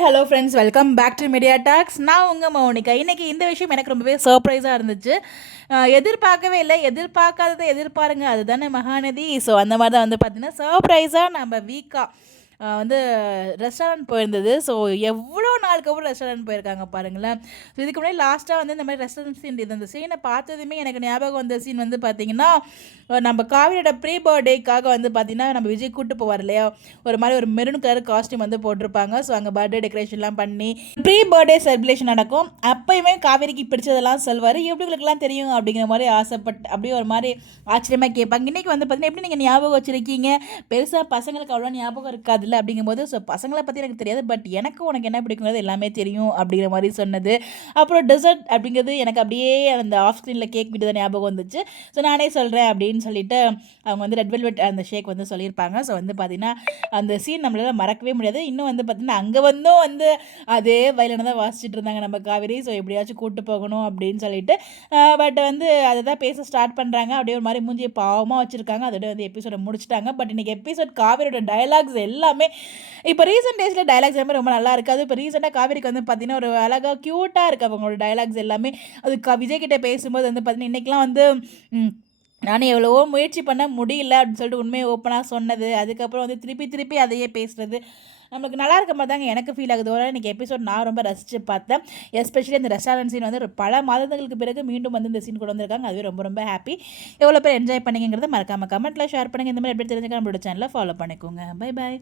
Hi hello friends, welcome back to media talks. நான் உங்கள் மௌனிகா. இன்றைக்கி இந்த விஷயம் எனக்கு ரொம்பவே சர்ப்ரைஸாக இருந்துச்சு. எதிர்பார்க்கவே இல்லை, எதிர்பார்க்காததை எதிர்பாருங்க, அதுதானே மகாநதி. ஸோ அந்த மாதிரி தான் வந்து பார்த்திங்கன்னா சர்ப்ரைஸாக நம்ம வீக்கா வந்து ரெஸ்டாரண்ட் போயிருந்தது. ஸோ எவ்வளோ நாளுக்கு அப்புறம் ரெஸ்டாரண்ட் போயிருக்காங்க பாருங்களேன். ஸோ இதுக்கு முன்னாடி லாஸ்ட்டாக வந்து இந்த மாதிரி ரெஸ்டாரண்ட் சீன் இந்த சீனை பார்த்ததுமே எனக்கு ஞாபகம் வந்த சீன் வந்து பார்த்திங்கன்னா, நம்ம காவிரியோட ப்ரீ பர்த்டேக்காக வந்து பார்த்திங்கன்னா நம்ம விஜய் கூட்டு போவார் இல்லையா, ஒரு மாதிரி ஒரு மெரூன் கலர் காஸ்ட்யூம் வந்து போட்டிருப்பாங்க. ஸோ அங்கே பர்த்டே டெக்கரேஷன்லாம் பண்ணி ப்ரீ பர்த்டே செலிப்ரேஷன் நடக்கும். அப்போயுமே காவேரிக்கு பிடிச்சதெல்லாம் சொல்வார். எப்படிங்களுக்குலாம் தெரியும் அப்படிங்கிற மாதிரி ஆசைப்பட்டு அப்படியே ஒரு மாதிரி ஆச்சரியமாக கேட்பாங்க. இன்றைக்கி வந்து பார்த்திங்கன்னா எப்படி நீங்கள் ஞாபகம் வச்சுருக்கீங்க, பெருசாக பசங்களுக்கு அவ்வளோ ஞாபகம் இருக்காது இல்லை அப்படிங்கும்போது, ஸோ பசங்களை பற்றி எனக்கு தெரியாது, பட் எனக்கு உனக்கு என்ன பிடிக்குங்கிறது எல்லாமே தெரியும் அப்படிங்கிற மாதிரி சொன்னது. அப்புறம் டெசர்ட் அப்படிங்கிறது எனக்கு அப்படியே அந்த ஆஃப் ஸ்க்ரீனில் கேக் விட்டு தான் ஞாபகம் வந்துச்சு. ஸோ நானே சொல்கிறேன் அப்படின்னு சொல்லிட்டு அவங்க வந்து ரெட் வெல்வெட் அந்த ஷேக் வந்து சொல்லியிருப்பாங்க. ஸோ வந்து பார்த்திங்கன்னா அந்த சீன் நம்மளால் மறக்கவே முடியாது. இன்னும் வந்து பார்த்திங்கன்னா அங்கே வந்து அதே வயலில் தான் வாசிச்சுட்டு இருந்தாங்க நம்ம காவேரி. ஸோ எப்படியாச்சும் கூப்பிட்டு போகணும் அப்படின்னு சொல்லிட்டு பட் வந்து அதை தான் பேச ஸ்டார்ட் பண்ணுறாங்க. அப்படியே ஒரு மாதிரி மூஞ்சியை பாவமாக வச்சுருக்காங்க. அதோட வந்து எபிசோட முடிச்சிட்டாங்க. பட் இன்றைக்கி எபிசோட் காவேரியோட டயலாக்ஸ் எல்லாமே இப்போ ரீசெண்ட் டேஸில் டைலாக்ஸ் எல்லாமே ரொம்ப நல்லா இருக்காது. இப்போ ரீசெண்டாக காவேரிக்கு வந்து பார்த்தீங்கன்னா ஒரு அழகாக க்யூட்டாக இருக்குது அவங்களோட டைலாக்ஸ் எல்லாமே. அது விஜய் கிட்டே பேசும்போது வந்து பார்த்தீங்கன்னா இன்றைக்கெலாம் வந்து நானே எவ்வளவோ முயற்சி பண்ண முடியல அப்படின்னு சொல்லிட்டு உண்மையை ஓப்பனாக சொன்னது. அதுக்கப்புறம் வந்து திருப்பி அதையே பேசுகிறது நம்மளுக்கு நல்லா இருக்க மாதிரி தாங்க எனக்கு ஃபீல் ஆகுது. ஒரு இன்றைக்கி எபிசோட் நான் ரொம்ப ரசித்து பார்த்தேன். எஸ்பெஷலி அந்த ரெஸ்டாரண்ட் சீன் வந்து பல மாதங்களுக்கு பிறகு மீண்டும் வந்து இந்த சீன் கொண்டு வந்திருக்காங்க. அதுவே ரொம்ப ஹாப்பி. எவ்வளோ பேர் என்ஜாய் பண்ணிங்கிறத மறக்காமல் கமெண்ட்டில் ஷேர் பண்ணுங்கள். இந்த மாதிரி எப்படி தெரிஞ்சுக்க நம்மளோட சேனலை ஃபாலோ பண்ணிக்கோங்க. Bye bye.